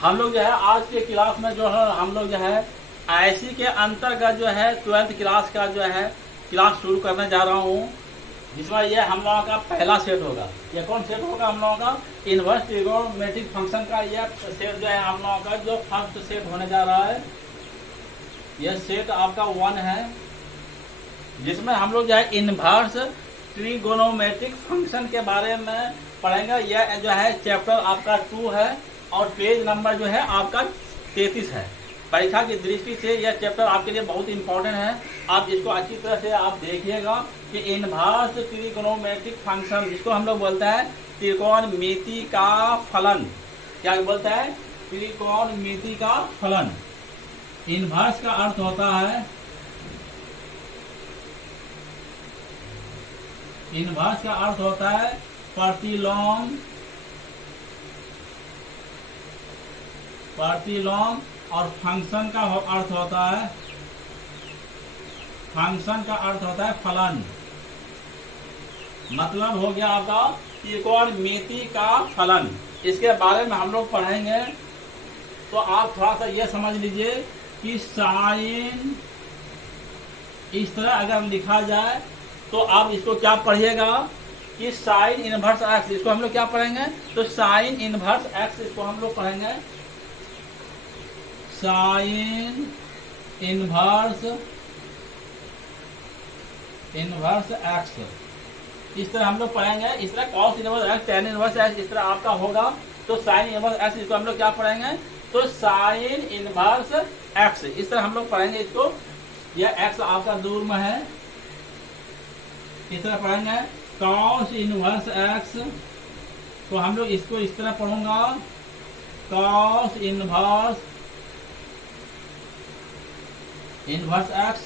हम लोग जो है आज के क्लास में जो है हम लोग जो है आईसी के अंतर्गत जो है 12th क्लास का जो है क्लास शुरू करने जा रहा हूँ, जिसमें ये हम लोगों का पहला सेट होगा। ये कौन सेट होगा? हम लोगों का इनवर्स ट्रिगोनोमेट्रिक फंक्शन का यह सेट जो है हम लोगों का जो फर्स्ट सेट होने जा रहा है। यह सेट आपका 1 है, जिसमें हम लोग जो है इनवर्स ट्रिगोनोमेट्रिक फंक्शन के बारे में पढ़ेंगे। यह जो है चैप्टर आपका 2 है और पेज नंबर जो है आपका 33 है। परीक्षा की दृष्टि से यह चैप्टर आपके लिए बहुत इंपॉर्टेंट है। आप इसको अच्छी तरह से आप देखिएगा कि इनवर्स ट्रिगोनोमेट्रिक फंक्शन, जिसको हम लोग बोलते हैं त्रिकोणमिति का फलन। क्या बोलते हैं? त्रिकोणमिति का फलन। इनवर्स का अर्थ होता है, इनवर्स का अर्थ होता है प्रतिलोम, प्रतिलोम, और फंक्शन का अर्थ होता है, फंक्शन का अर्थ होता है फलन। मतलब हो गया आपका त्रिकोणमिति का फलन। इसके बारे में हम लोग पढ़ेंगे। तो आप थोड़ा सा ये समझ लीजिए कि साइन इस तरह अगर लिखा जाए तो आप इसको क्या पढ़िएगा कि साइन इनवर्स एक्स, इसको हम लोग क्या पढ़ेंगे? तो साइन इनवर्स एक्स, इसको हम लोग पढ़ेंगे साइन इनवर्स एक्स। इस तरह हम लोग पढ़ेंगे। इस तरह cos inverse x, tan inverse x, इस तरह आपका होगा। तो साइन इनवर्स एक्स, इसको हम लोग क्या पढ़ेंगे? तो साइन इनवर्स एक्स, इस तरह हम लोग पढ़ेंगे इसको। यह एक्स आपका दूर में है, इस तरह पढ़ेंगे। कॉस इनवर्स एक्स, तो हम लोग इसको इस तरह पढ़ूंगा कॉस इनवर्स एक्स।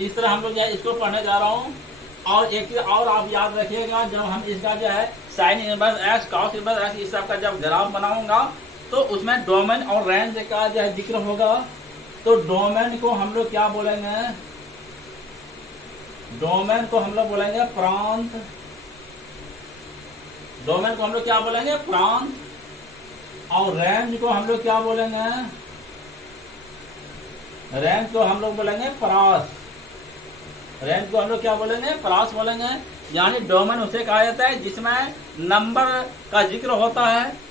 इस तरह हम लोग जो है इसको पढ़ने जा रहा हूँ। और एक चीज और आप याद रखिएगा, जब हम इसका जो है sign inverse x, cos inverse x, इस सब का जब ग्राफ बनाऊंगा तो उसमें डोमेन और रेंज का जो है जिक्र होगा। तो डोमेन को हम लोग क्या बोलेंगे? डोमेन को हम लोग बोलेंगे प्रांत। डोमेन को हम लोग क्या बोलेंगे? प्रांत। और रेंज को हम लोग क्या बोलेंगे? रेंज को हम लोग बोलेंगे परास। रेंज को हम लोग क्या बोलेंगे? परास बोलेंगे। यानी डोमेन उसे कहा जाता है जिसमें नंबर का जिक्र होता है।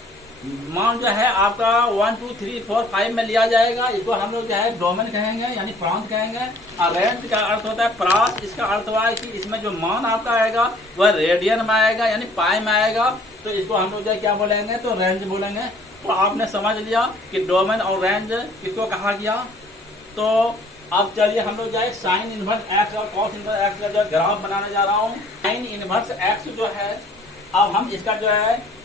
मान जो है आपका 1 2 3 4 5 में लिया जाएगा, इसको हम लोग जो है डोमेन कहेंगे, यानी प्रांत कहेंगे। और रेंज का अर्थ होता है परास। इसका अर्थ हुआ है कि इसमें जो मान आपका आएगा वह रेडियन में आएगा, यानी पाई में आएगा। तो इसको हम लोग जो है क्या बोलेंगे? तो रेंज बोलेंगे। तो आपने समझ लिया कि डोमेन और रेंज किसको कहा गया। तो अब चलिए हम लोग जो है साइन इनवर्स एक्स और कॉस इनवर्स एक्स का जो ग्राफ बनाने जा रहा हूँ। साइन इनवर्स एक्स जो है, अब हम इसका जो है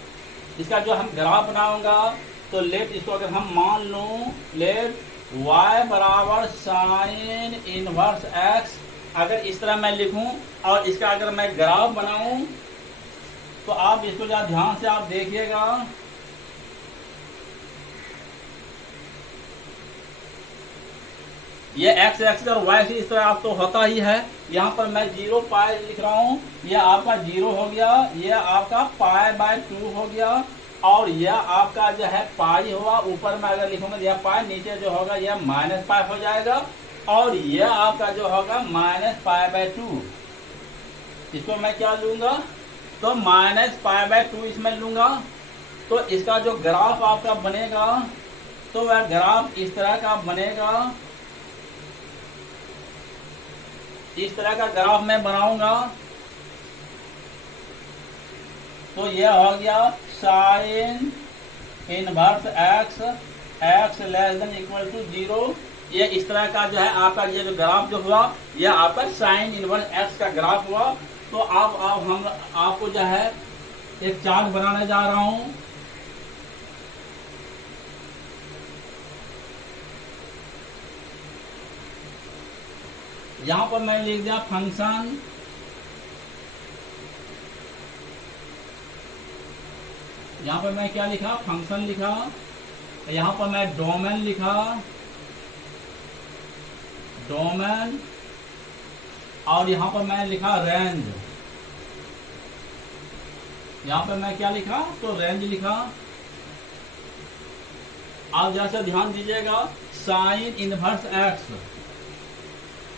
इसका जो हम ग्राफ बनाऊंगा तो लेट इसको अगर हम मान लूं, लेट y बराबर साइन इनवर्स एक्स, अगर इस तरह मैं लिखूं और इसका अगर मैं ग्राफ बनाऊं तो आप इसको जरा ध्यान से आप देखिएगा। ये एक्स एक्सिस और वाई एक्सिस इस तरह आप तो होता ही है। यहाँ पर मैं 0 पाई लिख रहा हूँ, ये आपका 0 हो गया, ये आपका पाई/2 हो गया, और यह आपका जो है पाई हुआ। ऊपर में अगर लिखूंगा यह पाई, नीचे जो होगा यह -पाई हो जाएगा, और यह आपका जो होगा -पाई/2। इसको मैं क्या लूंगा? तो -पाई/2 इसमें लूंगा। तो इसका जो ग्राफ आपका बनेगा तो वह ग्राफ इस तरह का बनेगा। इस तरह का ग्राफ मैं बनाऊंगा। तो यह हो गया sine inverse x, x less than equal to 0। ये इस तरह का जो है आपका ये जो ग्राफ जो हुआ, यह आपका साइन इनवर्स एक्स का ग्राफ हुआ। तो अब हम आपको जो है एक चार्ट बनाने जा रहा हूं। यहां पर मैं लिख दिया फंक्शन, यहां पर मैं क्या लिखा? फंक्शन लिखा। यहां पर मैं डोमेन लिखा, डोमेन, और यहां पर मैं लिखा रेंज। यहां पर मैं क्या लिखा? तो रेंज लिखा। आप जरा से ध्यान दीजिएगा, sign inverse x,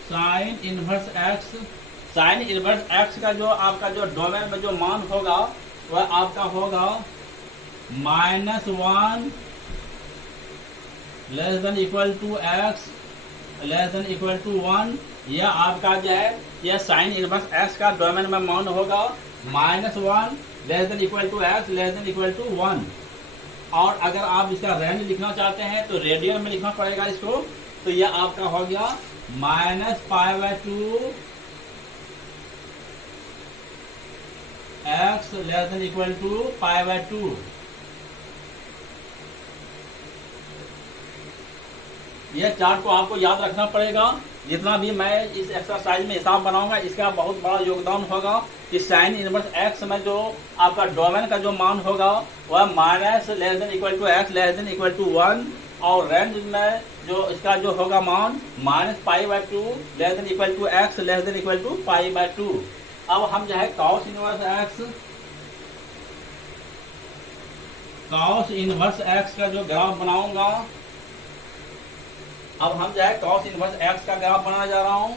sign inverse x, sign inverse x का जो आपका जो डोमेन में जो मान होगा वह आपका होगा -1 less than equal to x less than equal to 1। यह आपका जो है यह साइन इनवर्स एक्स का डोमेन में मान होगा -1 less than equal to x less than equal to 1। और अगर आप इसका रेंज लिखना चाहते हैं तो रेडियन में लिखना पड़ेगा इसको। तो यह आपका हो गया -π/2 x less than equal to π/2। यह चार्ट को आपको याद रखना पड़ेगा। जितना भी मैं इस एक्सरसाइज में हिसाब बनाऊंगा इसका बहुत बड़ा योगदान होगा कि साइन इनवर्स एक्स में जो आपका डोमेन का जो मान होगा वह minus less than equal to x less than equal to 1, और रेंज में जो इसका जो होगा मान -π/2 less than equal to x less than equal to π/2। अब हम जो है कॉस इनवर्स एक्स का जो ग्राफ बनाऊंगा, अब हम जो है कॉस इनवर्स एक्स का ग्राफ बनाने जा रहा हूं।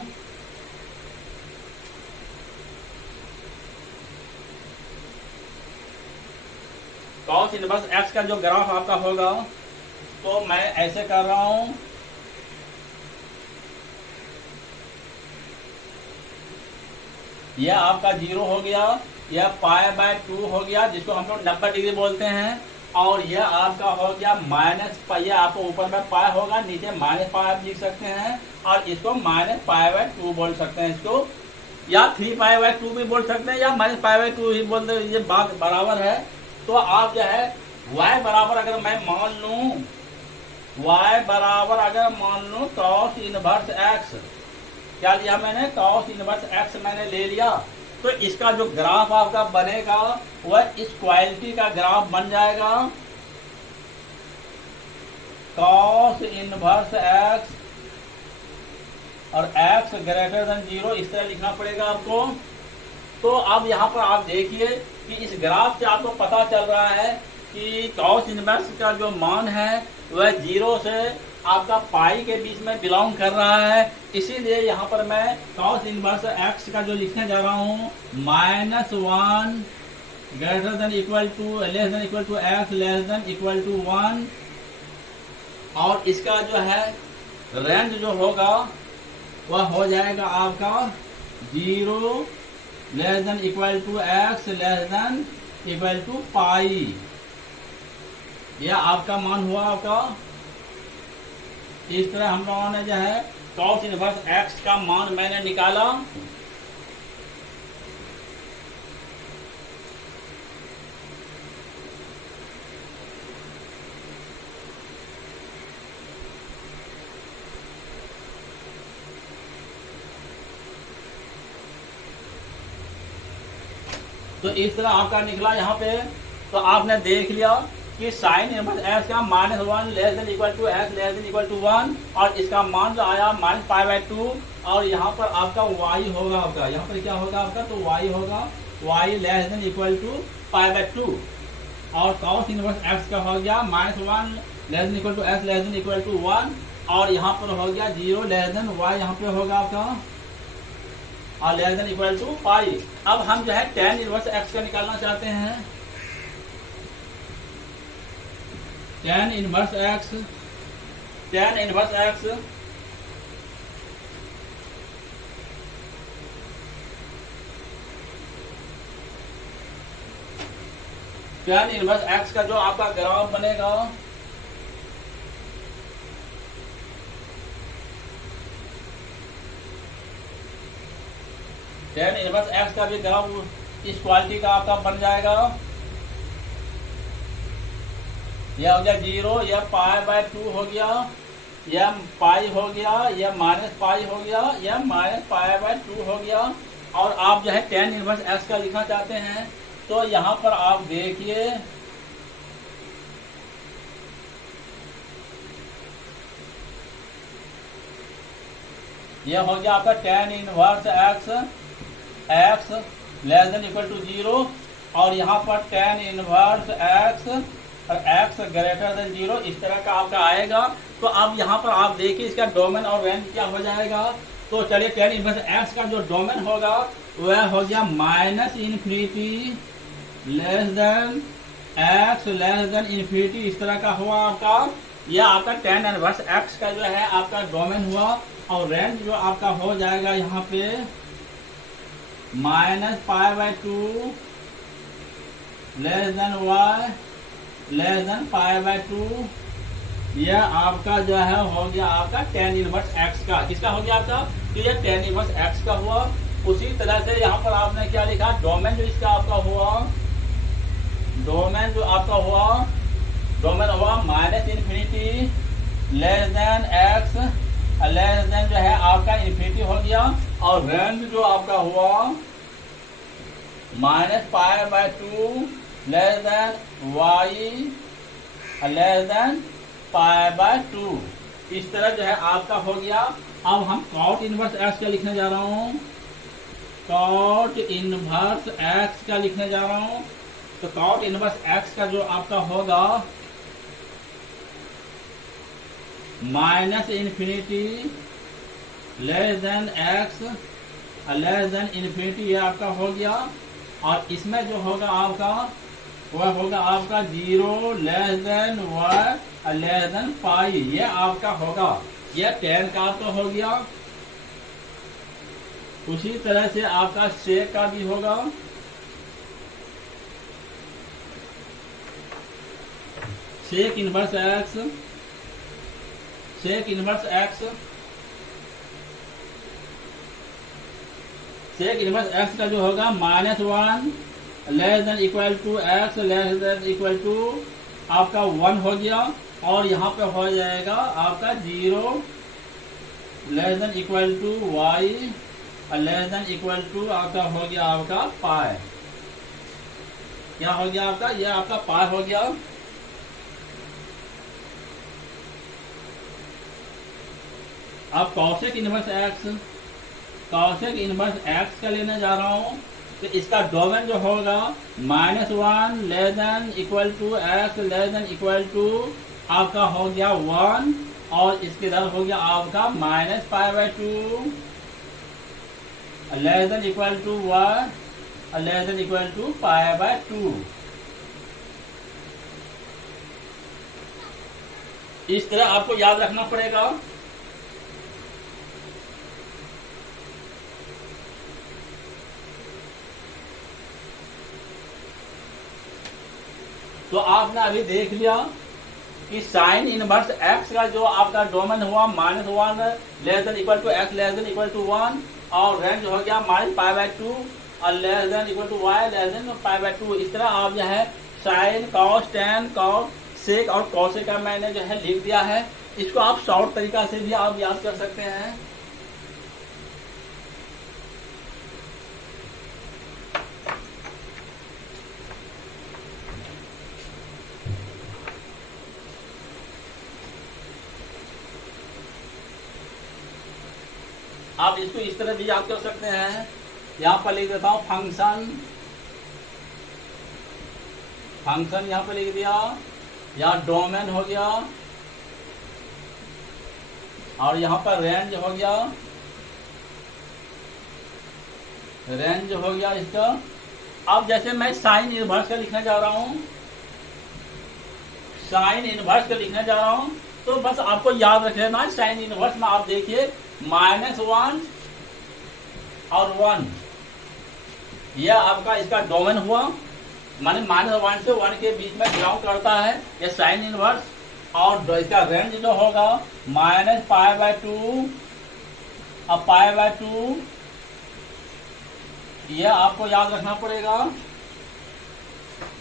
कॉस इनवर्स एक्स का जो ग्राफ आपका होगा तो मैं ऐसे कर रहा हूं, यह आपका 0 हो गया, यह π/2 हो गया जिसको हम लोग 90 डिग्री बोलते हैं, और यह आपका हो गया -π, यह आपको ऊपर में पाई होगा नीचे -π आप लिख सकते हैं, और इसको -π/2 बोल सकते हैं इसको, या 3π/2 भी बोल सकते हैं, या -π/2 ही बोलते हैं, ये बात बराबर है। तो आप जो है y बराबर अगर मैं मान लूं, y बराबर अगर मान लूं कॉस इनवर्स एक्स, क्या लिया मैंने, कॉस इनवर्स एक्स मैंने ले लिया, तो इसका जो ग्राफ आपका बनेगा वह इस क्वालिटी का ग्राफ बन जाएगा, कॉस इनवर्स एक्स और x ग्रेटर देन 0, इस तरह लिखना पड़ेगा आपको। तो अब यहाँ पर आप देखिए कि इस ग्राफ से आपको पता चल रहा है कि कॉस इनवर्स का जो मान है वह 0 से आपका पाई के बीच में बिलोंग कर रहा है, इसीलिए यहाँ पर मैं कॉस इनवर्स एक्स का जो लिखने जा रहा हूँ -1 greater than equal to less than equal to x less than equal to 1, और इसका जो है रेंज जो होगा वह हो जाएगा आपका 0 less than equal to x less than equal to pi. यह आपका मान हुआ आपका। इस तरह हम लोगों ने जो है कॉस इनवर्स एक्स का मान मैंने निकाला। तो इस तरह आपका निकला यहाँ पे। तो आपने देख लिया कि साइन इनवर्स एक्स का -1 less than equal to x less than equal to 1, और इसका मान जो आया -π/2, और यहाँ पर आपका y होगा, आपका यहाँ पर क्या होगा आपका, तो y होगा y less than equal to π/2, और कॉस इनवर्स एक्स का हो गया -1 less than equal to x less than equal to 1, और यहाँ पर हो गया 0 लेस देन y, यहाँ पे होगा आपका और लेस देन इक्वल टू पाई। अब हम जो है tan इनवर्स एक्स का निकालना चाहते हैं। tan inverse x, tan inverse x tan inverse x का जो आपका ग्राफ बनेगा tan इनवर्स एक्स का भी ग्राफ इस क्वालिटी का आपका बन जाएगा। यह हो गया 0, यह π/2 हो गया, यह पाई हो गया, यह -π हो गया, यह -π/2 हो गया। और आप जो है tan इनवर्स एक्स का लिखना चाहते हैं तो यहाँ पर आप देखिए यह हो गया आपका tan inverse x less than equal to 0, और यहाँ पर tan इनवर्स एक्स और x ग्रेटर देन 0, इस तरह का आपका आएगा। तो अब यहाँ पर आप देखिए इसका डोमेन और रेंज क्या हो जाएगा। तो चलिए tan इनवर्स x का जो डोमेन होगा वह हो गया -∞ less than x less then infinity, इस तरह का हुआ आपका। यह आपका tan इनवर्स x का जो है आपका डोमेन हुआ। और रेंज जो आपका हो जाएगा यहाँ पे -π/2 less than y less than π/2। यह आपका जो है हो गया आपका tan इनवर्स x का। किसका हो गया आपका? तो यह tan इनवर्स x का हुआ। उसी तरह से यहाँ पर आपने क्या लिखा, डोमेन जो इसका आपका हुआ, डोमेन जो आपका हुआ, डोमेन हुआ -∞ less than x less then जो है आपका इन्फिनिटी हो गया। और रेंज जो आपका हुआ -π/2 less than y less than π/2, इस तरह जो है आपका हो गया। अब हम cot इनवर्स x का लिखने जा रहा हूँ, cot इनवर्स x का लिखने जा रहा हूँ। तो cot इनवर्स x का जो आपका होगा -∞ less than x less then infinity, ये आपका हो गया। और इसमें जो होगा आपका वह होगा आपका 0 less than y less than pi, ये आपका होगा। यह tan का आपका हो गया। उसी तरह से आपका sec का भी होगा, sec inverse x, sec inverse x, sec inverse x का जो होगा -1 less than equal to x less than equal to आपका 1 हो गया। और यहाँ पे हो जाएगा आपका 0 less than equal to y less than equal to आपका हो गया आपका पाई। क्या हो गया आपका? यह आपका पाई हो गया। अब cosec inverse x, cosec inverse x का लेने जा रहा हूं। तो इसका डोमेन जो होगा -1 less than equal to x less than equal to आपका हो गया 1, और इसके इधर हो गया आपका -π/2 less than equal to y less than equal to π/2। इस तरह आपको याद रखना पड़ेगा। तो आपने अभी देख लिया कि साइन इनवर्स x का जो आपका डोमेन हुआ -1 less than equal to x less than equal to 1, और रेंज हो गया -π/2 और less than equal to y less than π/2। इस तरह आप जो है sine, cos, tan, cot, sec और कॉसेक का मैंने जो है लिख दिया है। इसको आप शॉर्ट तरीका से भी आप याद कर सकते हैं। आप इसको इस तरह भी याद कर सकते हैं। यहाँ पर लिख देता हूं फंक्शन, फंक्शन यहाँ पर लिख दिया, या डोमेन हो गया, और यहाँ पर रेंज हो गया, रेंज हो गया इसका। अब जैसे मैं साइन इनवर्स का लिखने जा रहा हूं, साइन इनवर्स का लिखने जा रहा हूं, तो बस आपको याद रख लेना साइन इनवर्स में आप देखिए -1 और 1, यह आपका इसका डोमेन हुआ, माने -1 से 1 के बीच में बिलोंग करता है यह साइन इनवर्स। और इसका रेंज जो होगा -π/2 और π/2, यह आपको याद रखना पड़ेगा।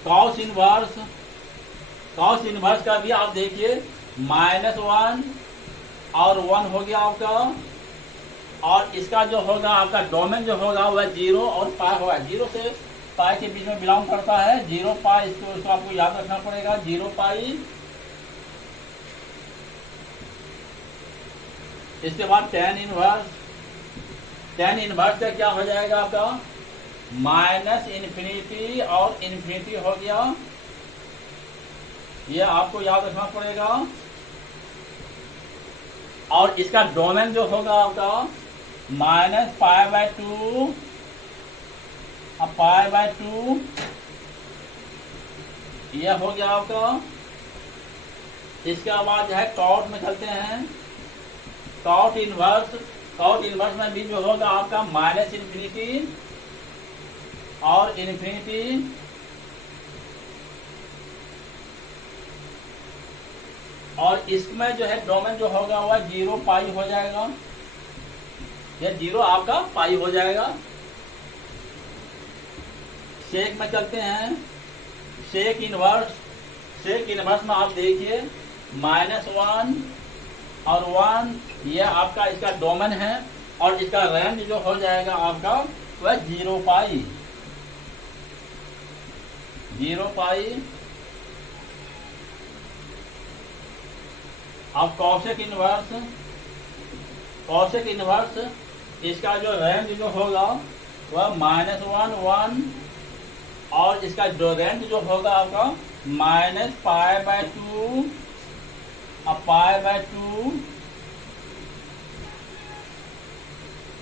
कॉस इनवर्स, कॉस इनवर्स का भी आप देखिए -1 और 1 हो गया आपका। और इसका जो होगा आपका डोमेन जो होगा वह 0 और पाई होगा, 0 से पाई के बीच में बिलोंग करता है। 0 पाई, इसको आपको याद रखना पड़ेगा, 0 पाई। इसके बाद tan इनवर्स, tan इनवर्स का क्या हो जाएगा आपका -∞ और इन्फिनिटी हो गया। ये आपको याद रखना पड़ेगा। और इसका डोमेन जो होगा आपका -π/2 अब π/2 यह हो गया आपका। इसके बाद जो है कॉट में चलते हैं। कॉट इनवर्स में भी जो होगा आपका -∞ और ∞। और इसमें जो है डोमेन जो होगा वह 0 पाई हो जाएगा। यह 0 आपका पाई हो जाएगा। सेक में चलते हैं। सेक इनवर्स में आप देखिए -1 और 1 यह आपका इसका डोमेन है। और इसका रेंज जो हो जाएगा आपका वह 0 पाई। अब कॉसेक इनवर्स इसका जो रेंज जो होगा वह -1 1 और इसका जो रेंज जो होगा आपका -π/2 अब π/2।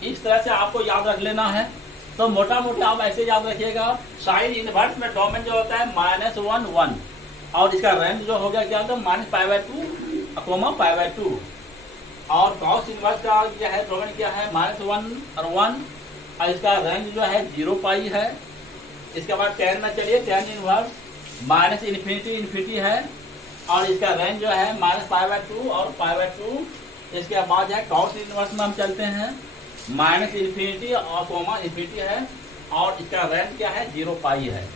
इस तरह से आपको याद रख लेना है। तो मोटा मोटा आप ऐसे याद रखिएगा। साइन इनवर्स में डोमेन जो होता है -1 1 और इसका रेंज जो हो गया क्या होगा -π/2 π/2। और कॉस इनवर्स का क्या है डोमेन क्या है -1 और 1 और इसका रेंज जो है 0 पाई है। इसके बाद tan में चलिए tan इनवर्स ∞ है और इसका रेंज जो है -π/2 और π/2। इसके बाद है कॉस इनवर्स में हम चलते हैं -∞ और ∞ है और इसका रेंज क्या है 0 पाई है।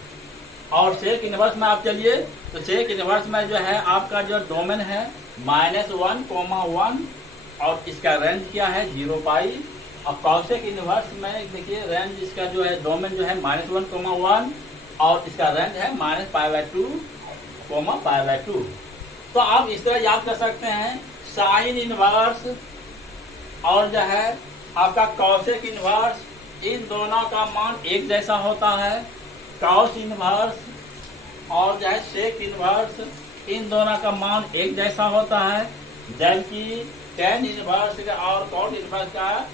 और सेक इनवर्स में आप चलिए तो सेक इनवर्स में जो है आपका जो डोमेन है -1 1 और इसका रेंज क्या है 0 पाई। अब कॉसेक इनवर्स में देखिए रेंज इसका जो है डोमेन जो है -1 1 और इसका रेंज है -π/2 π/2। तो आप इस तरह याद कर सकते हैं। साइन इनवर्स और जो है आपका कॉसेक इनवर्स इन दोनों का मान एक जैसा होता है। कॉस इनवर्स और जो है सेक इनवर्स इन दोनों का मान एक जैसा होता है। जबकि tan इनवर्स और कॉट इनवर्स का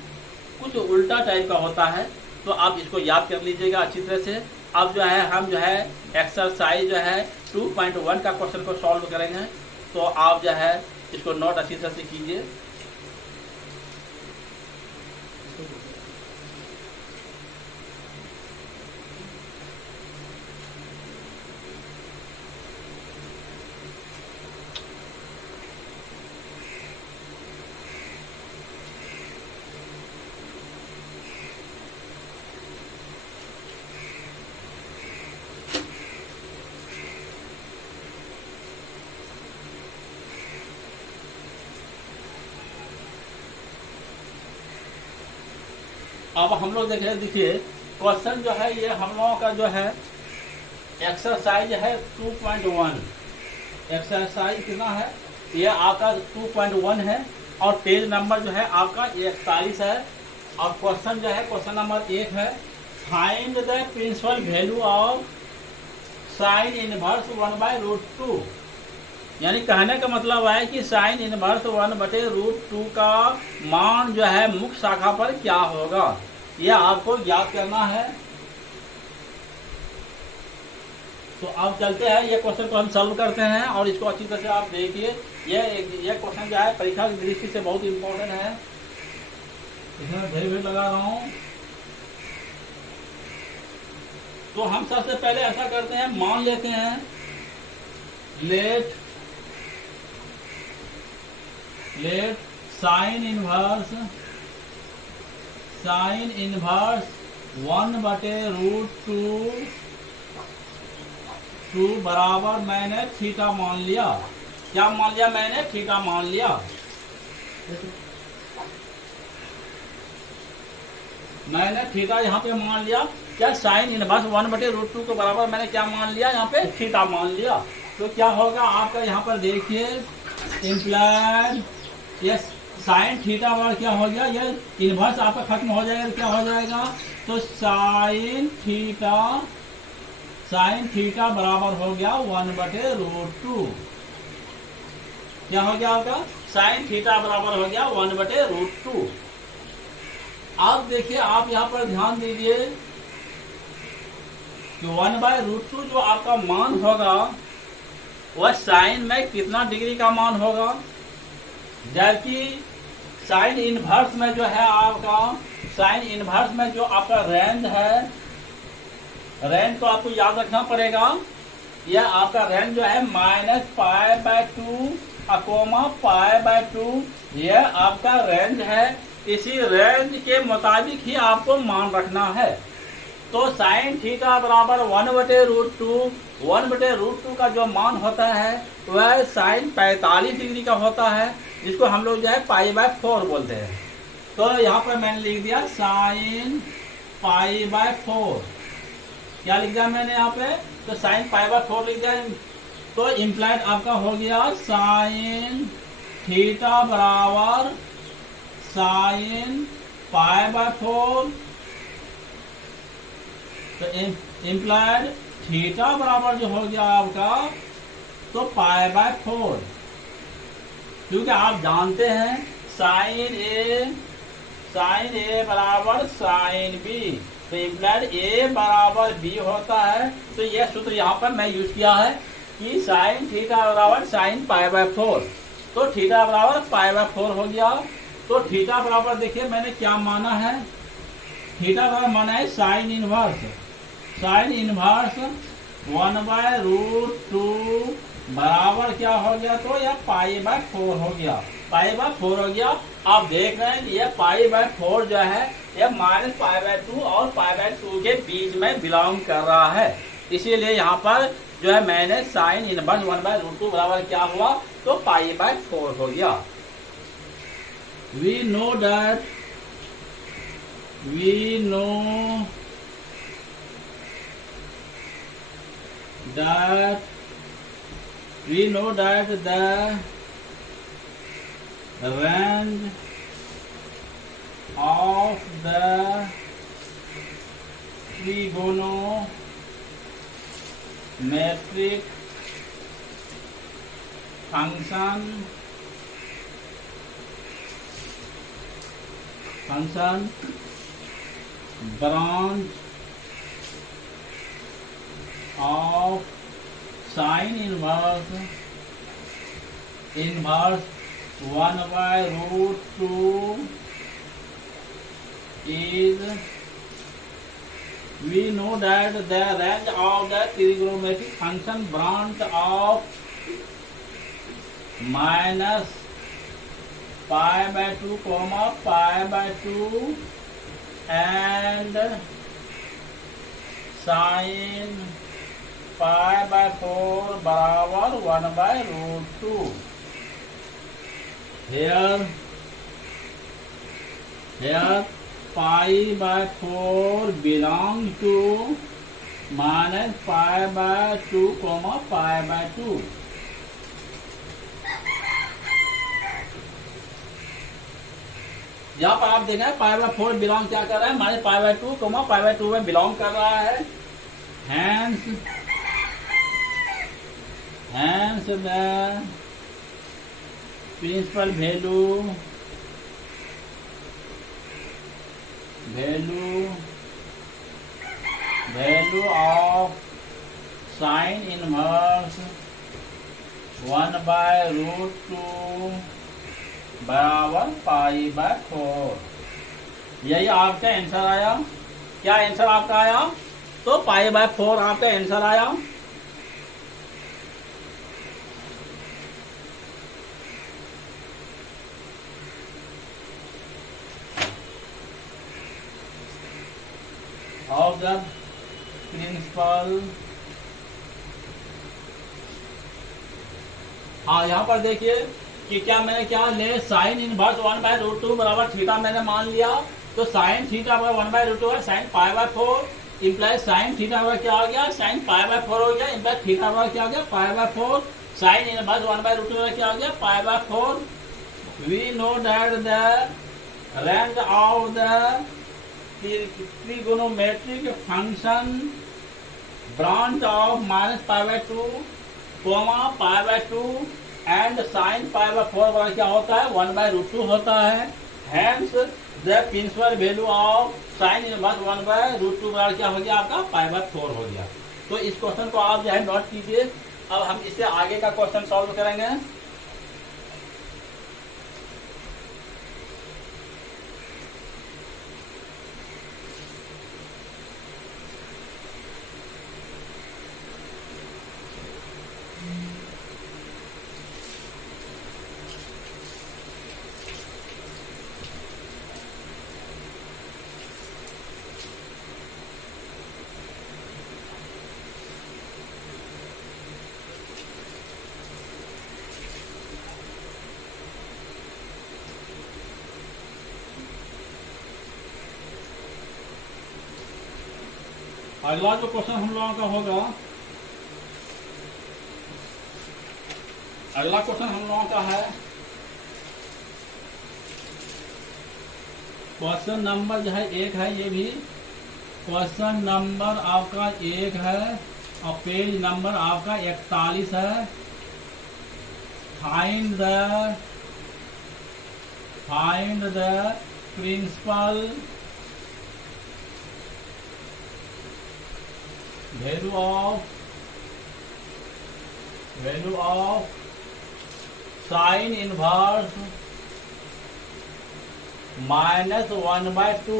कुछ उल्टा टाइप का होता है। तो आप इसको याद कर लीजिएगा अच्छी तरह से। अब जो है हम जो है एक्सरसाइज जो है 2.1 का क्वेश्चन को सॉल्व करेंगे। तो आप जो है इसको नोट अच्छी तरह से कीजिए। अब हम लोग देखिए क्वेश्चन जो है ये हम लोगों का जो है एक्सरसाइज है 2.1। एक्सरसाइज कितना है ये आपका 2.1 है और पेज नंबर जो है आपका 41 है। और क्वेश्चन जो है क्वेश्चन नंबर 1 है find the principal value of sine inverse 1/√2। यानी कहने का मतलब है कि साइन इनवर्स 1/√2 का मान जो है मुख्य शाखा पर क्या होगा यह आपको याद करना है। तो अब चलते हैं ये क्वेश्चन को हम सॉल्व करते हैं और इसको अच्छी तरह से आप देखिए। ये क्वेश्चन जो है परीक्षा की दृष्टि से बहुत इंपॉर्टेंट है। इसमें धैर्य लगा रहा हूं। तो हम सबसे पहले ऐसा करते हैं मान लेते हैं लेट साइन इनवर्स 1/√2 बराबर मैंने थीटा मान लिया। क्या मान लिया मैंने थीटा मान लिया। मैंने थीटा यहाँ पे मान लिया। क्या साइन इनवर्स 1/√2 के बराबर मैंने क्या मान लिया यहाँ पे थीटा मान लिया। तो क्या होगा आपका यहाँ पर देखिए इम्प्लाइड ये साइन थीटा वाला क्या हो गया ये इनवर्स आपका खत्म हो जाएगा। क्या हो जाएगा तो साइन साइन थीटा बराबर हो गया 1/√2। क्या हो गया आपका? साइन थीटा बराबर हो गया 1/√2। अब देखिए, आप यहां पर ध्यान दीजिए कि 1/√2 जो आपका मान होगा वह साइन में कितना डिग्री का मान होगा, जबकि साइन इनवर्स में जो है आपका, साइन इनवर्स में जो आपका रेंज है, रेंज को आपको याद रखना पड़ेगा। यह आपका रेंज जो है -π/2 π/2, यह आपका रेंज है। इसी रेंज के मुताबिक ही आपको मान रखना है। तो साइन थीटा बराबर 1/√2, 1/√2 का जो मान होता है वह साइन 45 डिग्री का होता है, जिसको हम लोग जो है π/4 बोलते हैं। तो यहाँ पर मैंने लिख दिया साइन π/4। क्या लिख दिया मैंने यहाँ पे? तो साइन π/4 लिख दिया। तो इम्प्लाइड आपका हो गया साइन थीटा बराबर साइन π/4। तो इम्प्लाइड थीटा बराबर जो हो गया आपका तो π/4, क्योंकि आप जानते हैं साइन ए बराबर साइन बी, तो इम्प्लाइड ए बराबर बी होता है। तो यह सूत्र यहाँ पर मैं यूज किया है कि साइन थीटा बराबर साइन π/4। तो थीटा बराबर π/4 हो गया। तो थीटा बराबर देखिए मैंने क्या माना है, थीटा बराबर माना है साइन इनवर्स। साइन इनवर्स 1/√2 बराबर क्या हो गया? तो यह π/4 हो गया, π/4 हो गया। आप देख रहे हैं यह π/4 जो है यह -π/2 और π/2 के बीच में बिलोंग कर रहा है। इसीलिए यहाँ पर जो है मैंने साइन इनवर्स 1/√2 बराबर क्या हुआ? तो π/4 हो गया। We know that the range of the trigonometric function branch of sine inverse 1/√2 is, we know that the range of the trigonometric function branch of -π/2, π/2 and sin π/4 बराबर 1/√2। Here π/4 belong to -π/2, π/2। यहाँ पर आप देखें π/4 बिलोंग क्या कर रहा है? -π/2, π/2 में बिलोंग कर रहा है। Hence the principal value of sin inverse 1/√2 बराबर π/4। यही आपका आंसर आया। क्या आंसर आपका आया? तो π/4 आपका आंसर आया। of the principal, हाँ यहाँ पर देखिए कि क्या मैंने क्या ले साइन इनवर्स 1/√2 बराबर थीटा मैंने मान लिया। तो साइन थीटा बराबर 1/√2 है, साइन π/4 इम्प्लाइज साइन थीटा बराबर क्या हो गया? साइन π/4 हो गया। इम्प्लाइज थीटा बराबर क्या हो गया? π/4। साइन इनवर्स 1/√2 बराबर क्या हो गया? π/4। We know that the range of the trigonometric function branch of minus pi by 2 comma pi by 2 and sine pi by 4 बराबर क्या होता है 1/√2 होता है। Hence the principal value of sine inverse 1/√2 बराबर क्या हो गया आपका पाई बाय 4 हो गया। तो इस क्वेश्चन को आप जो है नोट कीजिए। अब हम इससे आगे का क्वेश्चन सॉल्व करेंगे। अगला जो क्वेश्चन हम लोगों का होगा, अगला क्वेश्चन हम लोगों का है क्वेश्चन नंबर जो है 1 है। ये भी क्वेश्चन नंबर आपका 1 है और पेज नंबर आपका 41 है। Find the principal value of sin inverse -1/2,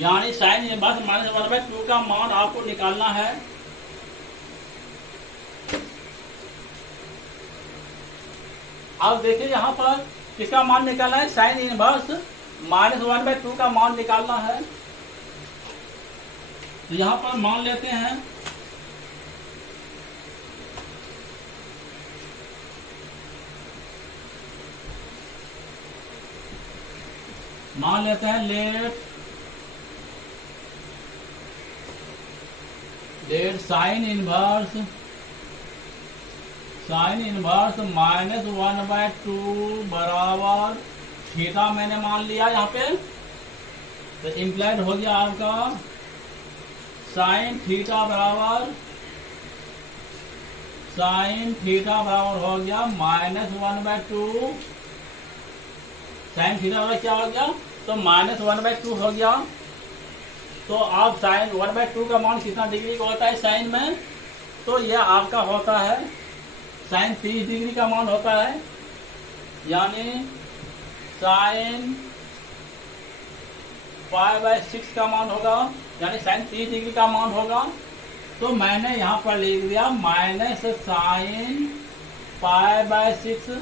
यानी साइन इनवर्स -1/2 का मान आपको निकालना है। अब देखिए यहाँ पर किसका मान निकालना है, साइन इनवर्स -1/2 का मान निकालना है। तो यहां पर मान लेते हैं लेट साइन इनवर्स -1/2 बराबर थीटा मैंने मान लिया यहाँ पे। तो इम्प्लाइड हो गया आपका साइन थीटा बराबर हो गया -1/2। साइन थीटा बराबर क्या हो गया, तो -1/2 हो गया। तो आप साइन 1/2 का मान कितना डिग्री का होता है साइन में, तो यह आपका होता है साइन 30 डिग्री का मान होता है, यानी साइन π/6 का मान होगा, यानी साइन 30 डिग्री का मान होगा। तो मैंने यहाँ पर लिख दिया -sin π/6,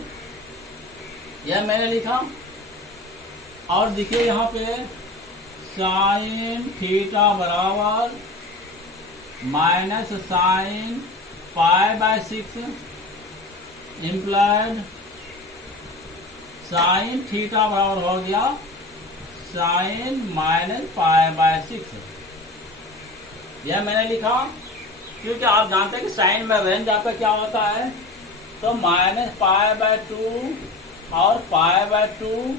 यह मैंने लिखा। और देखिए यहाँ पे साइन थीटा बराबर -sin π/6 इम्प्लाइड साइन थीटा बराबर हो गया साइन -π/6, यह मैंने लिखा। क्योंकि आप जानते हैं कि साइन में रेंज आपका क्या होता है, तो -π/2 और π/2,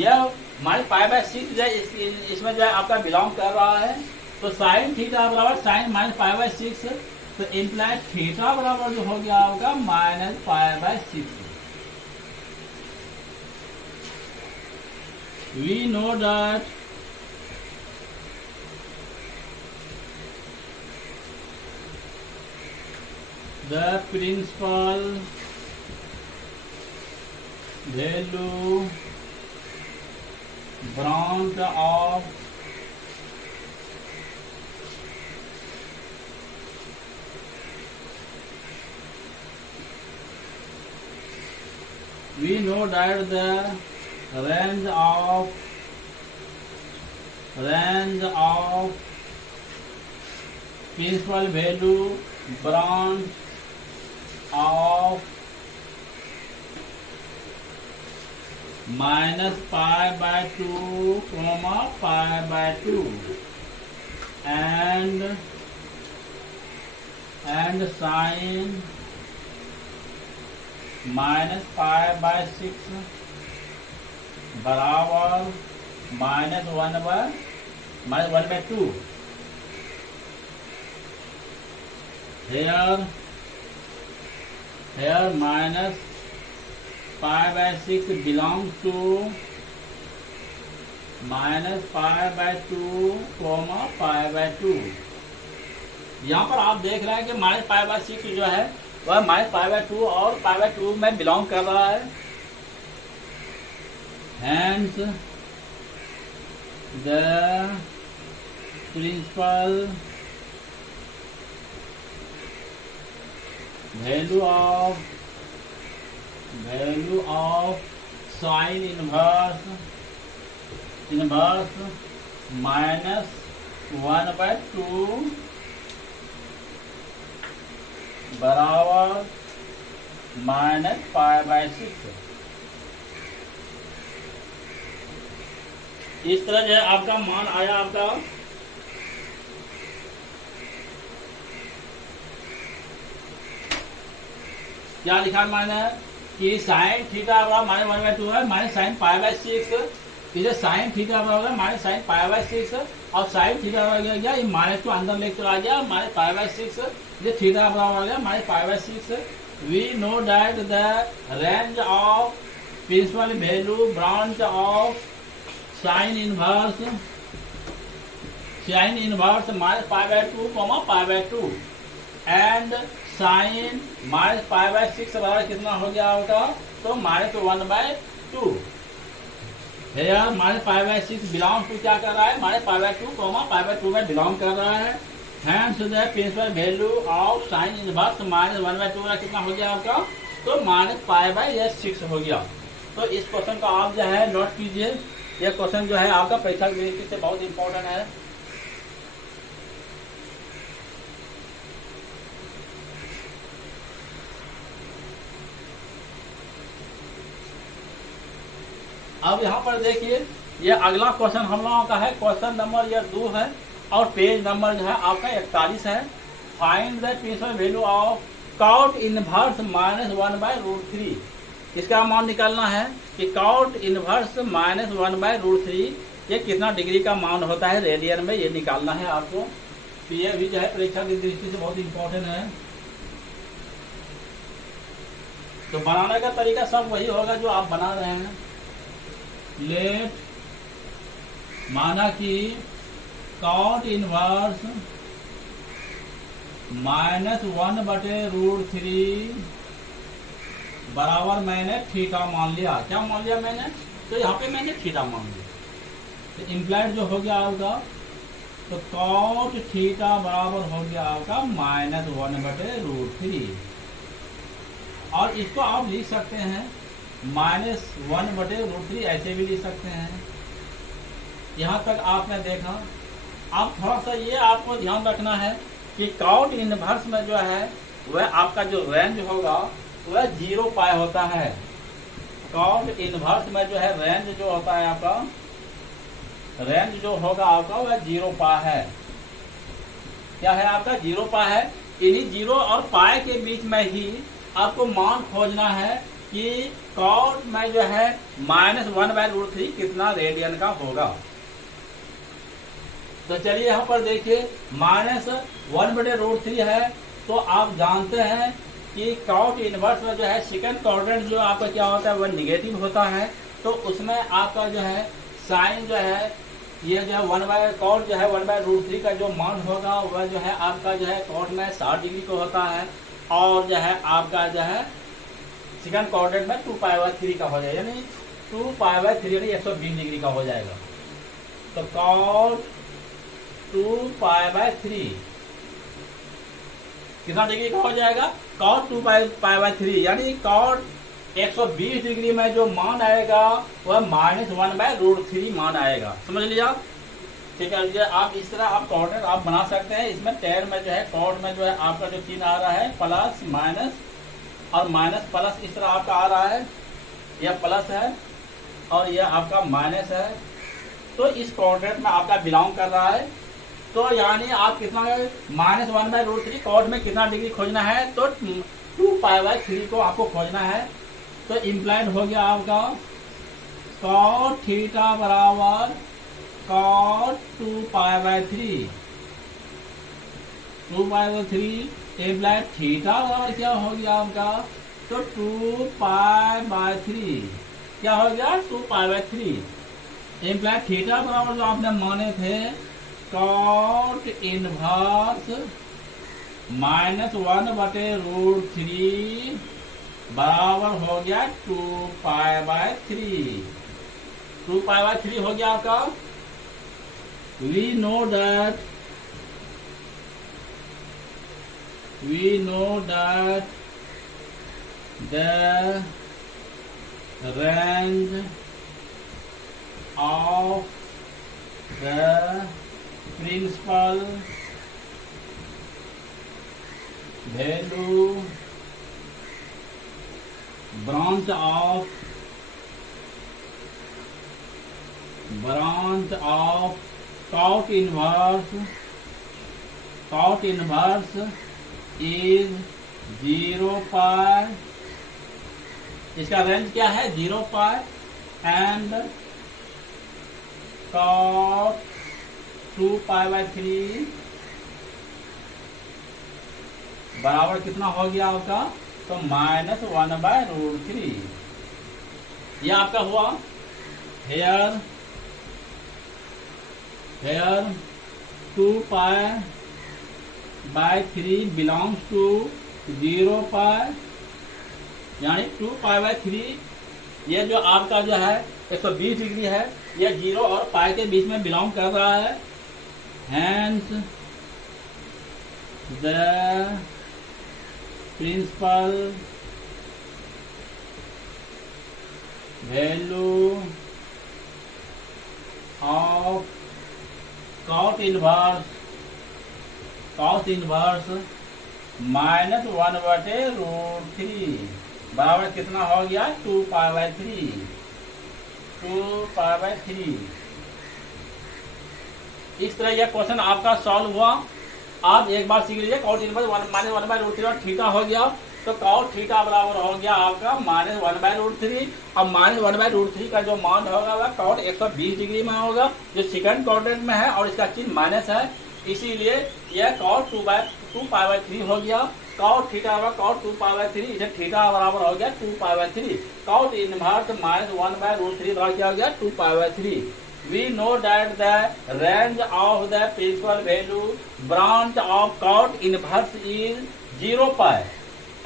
यह -π/6 जो इसमें जो है आपका बिलोंग कर रहा है। तो साइन थीटा बराबर साइन -π/6, तो इम्प्लाइड थीटा बराबर जो हो गया आपका -π/6। We know that the principal value branch of we know that the range of principal value branch of -π/2, π/2 and sin -π/6 बराबर -1/2। here minus pi by 6 belongs to minus pi by 2 comma pi by 2। यहाँ पर आप देख रहे हैं कि minus pi by 6 जो है वह माइनस पाई बाय 2 और पाई बाय 2 में बिलोंग कर रहा है। Hence the principal value of sin inverse minus 1/2 बराबर माइनस पाई बाय 6। इस तरह जो है आपका मान आया आपका क्या लिखा है मैंने कि साइन थीटा बराबर माइनस 1/2 है माइनस साइन पाई बाय 6। इसे साइन थीटा बराबर माइनस साइन पाई बाय 6 और साइन थीटा बराबर गया ये माइनस को अंदर लेकर चला गया माइनस पाई बाय 6। ये थीटा बराबर गया minus pi by 6। We know that the range of principal value branch of sine inverse minus pi by 2 comma pi by 2 and sine minus pi by 6 बराबर कितना हो गया होगा तो माइनस 1/2। यार minus pi by 6 belong to क्या कर रहा है minus pi by 2 comma pi by 2 में बिलोंग कर रहा है। Hence the principal value of sine inverse minus 1/2 कितना हो गया आपका तो माइनस पाई बाय 6 हो गया। तो इस क्वेश्चन को आप जो है नोट कीजिए। यह क्वेश्चन जो है आपका परीक्षा की दृष्टि से बहुत इंपॉर्टेंट है। अब यहाँ पर देखिए ये अगला क्वेश्चन हम लोगों का है क्वेश्चन नंबर यह 2 है और पेज नंबर जो है आपका 41 है। Find the principal value of cot inverse minus 1/√3। इसका मान निकालना है कि कॉट इनवर्स माइनस 1/√3 ये कितना डिग्री का मान होता है रेडियन में, ये निकालना है आपको। तो ये भी जो है परीक्षा की दृष्टि से बहुत इंपॉर्टेंट है। तो बनाने का तरीका सब वही होगा जो आप बना रहे हैं। लेट माना कि कॉट इनवर्स माइनस 1/√3 बराबर मैंने थीटा मान लिया। क्या मान लिया मैंने तो यहाँ पे मैंने थीटा मान लिया। तो इम्प्लाइड जो हो गया आपका तो कॉट थीटा बराबर हो गया आपका माइनस 1/√3 और इसको आप लिख सकते हैं माइनस 1/√3 ऐसे भी लिख सकते हैं। यहाँ तक आपने देखा। अब थोड़ा सा ये आपको ध्यान रखना है कि कॉट इनवर्स में जो है वह आपका जो रेंज होगा वह 0 पाई होता है। कॉट इनवर्स में जो है रेंज जो होता है आपका रेंज जो होगा आपका वह 0 पाई है। क्या है आपका 0 पाई है। इन्हीं 0 और पाई के बीच में ही आपको मान खोजना है कि कॉट में जो है माइनस 1/√3 कितना रेडियन का होगा। तो चलिए यहाँ पर देखिए माइनस 1/√3 है। तो आप जानते हैं कि कॉट इनवर्स में जो है सेकंड क्वाड्रेंट जो आपका क्या होता है वह निगेटिव होता है। तो उसमें आपका जो है साइन जो है ये जो है कॉट जो है 1/√3 का जो मान होगा वह जो है आपका जो है कॉट में 60 डिग्री को होता है और जो है आपका जो है सेकंड क्वाड्रेंट में 2π/3 का हो जाएगा यानी 2π/3 यानी 120 डिग्री का हो जाएगा। तो कॉट 2π/3 कितना डिग्री का हो जाएगा कॉट 2π/3 यानी कॉट 120 डिग्री में जो मान आएगा वह माइनस 1/√3 मान आएगा। समझ लिया। ठीक है। आप इस तरह आप क्वाड्रेंट आप बना सकते हैं। इसमें टेन में जो है कॉट में जो है आपका जो चिन्ह आ रहा है प्लस माइनस और माइनस प्लस इस तरह आपका आ रहा है। यह प्लस है और यह आपका माइनस है। तो इस क्वाड्रेंट में आपका बिलोंग कर रहा है। तो यानी आप कितना माइनस 1/√3 कॉट में कितना डिग्री खोजना है तो 2π/3 को आपको खोजना है। तो इम्प्लाइड हो गया आपका कॉट थीटा बराबर कॉट 2π/3 इम्प्लाई थीटा बराबर क्या हो गया आपका, तो 2π/3 क्या हो गया, 2π/3। इम्प्लाई थीटा बराबर जो आपने माने थे cot इनवर्स -1/√3 बराबर हो गया 2π/3। 2π/3 हो गया आपका। we know that the range of the principal value branch of cot inverse is 0π, इसका रेंज क्या है 0π and cot 2π/3 बराबर कितना हो गया आपका, तो -1/√3। ये आपका हुआ। here 2π/3 belongs to 0π, यानी 2π/3 ये जो आपका जो है 120 डिग्री है, ये 0 और पाई के बीच में बिलोंग कर रहा है। hence the principal value of cot inverse -1/√3 बराबर कितना हो गया, 2π/3। इस तरह यह क्वेश्चन आपका सॉल्व हुआ। आप एक बार सीख लीजिए, cot इनवर्स -1/√3 और थीटा हो गया, तो cot थीटा बराबर हो गया आपका -1/√3। अब -1/√3 का जो मान होगा वह cot 120 डिग्री में होगा, जो सेकंड क्वाड्रेंट में है और इसका चिन्ह माइनस है, इसीलिए यह cot 2π/3 हो गया। cot थीटा होगा cot 2π/3, इसे थीटा बराबर हो गया 2π/3। cot इनवर्स -1/√3 बराबर क्या हो गया, 2π/3। we know that the range of the principal value branch of cot inverse is 0π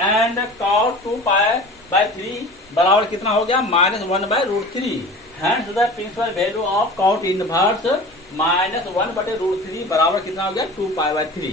and cot 2π/3 बराबर कितना हो गया, -1/√3। hence the principal value of cot inverse -1/√3 बराबर कितना हो गया, 2π/3।